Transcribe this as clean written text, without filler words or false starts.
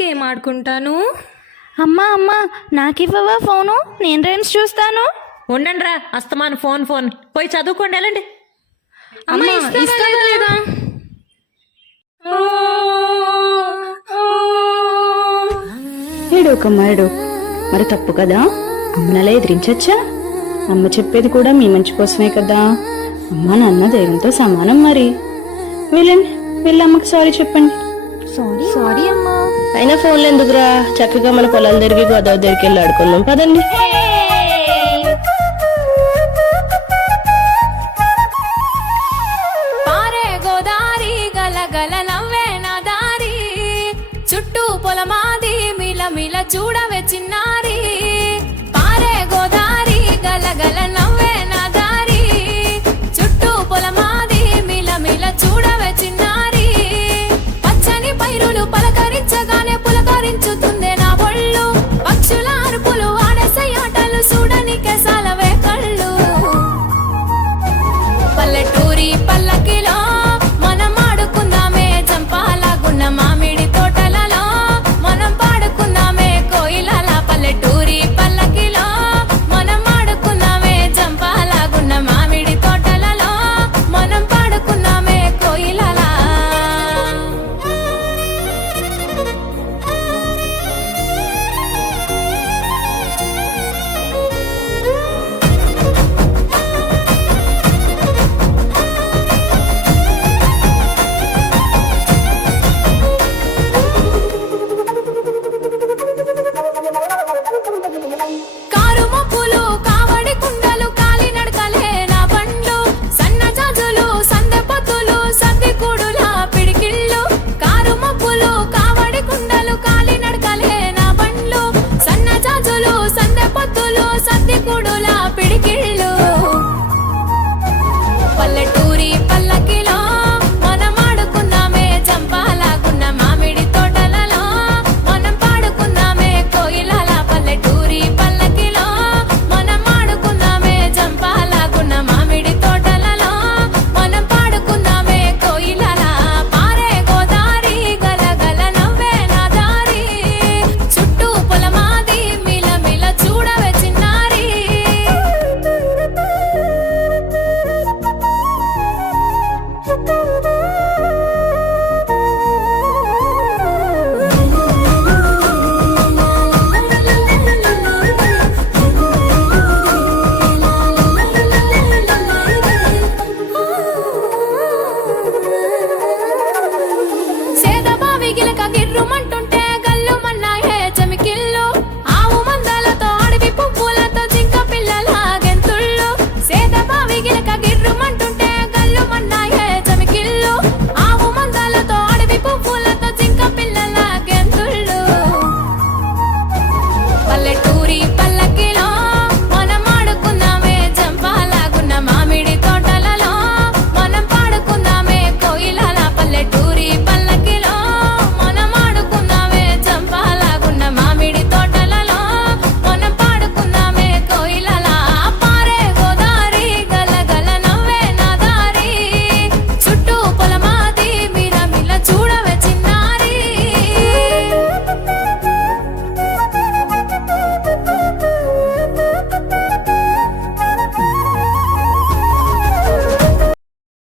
Game ఆడుకుంటాను. అమ్మా అమ్మా నాకివ్వవా phone, నేను రైమ్స్ చూస్తాను. ఉండండి రా, అస్తమాను ఫోన్ ఫోన్, పోయి చదువుకోండి, వెళ్ళండి. అమ్మా ఇస్తావా లేదా? ఏడోకమ్మా ఏడో, మరి తప్పు కదా, అమ్మనలా ఎదిరించచ్చా? అమ్మ చెప్పేది కూడా మీ మంచి కోసమే కదా. అమ్మ నాన్న దైవంతో సమానం. మరి వెళ్ళండి, వెళ్ళి అమ్మకి సారీ చెప్పండి. సారీ అమ్మా. అయినా ఫోన్లు ఎందుకురా, చక్కగా మన పొలాల దగ్గరికి గోదావరి దగ్గరికి వెళ్ళి ఆడుకుందాం పదండి. పారే గోదారి గల గల నవ్వే నా దారి, చుట్టూ పొలమాది మిల మిల చూడవే చిన్నారి.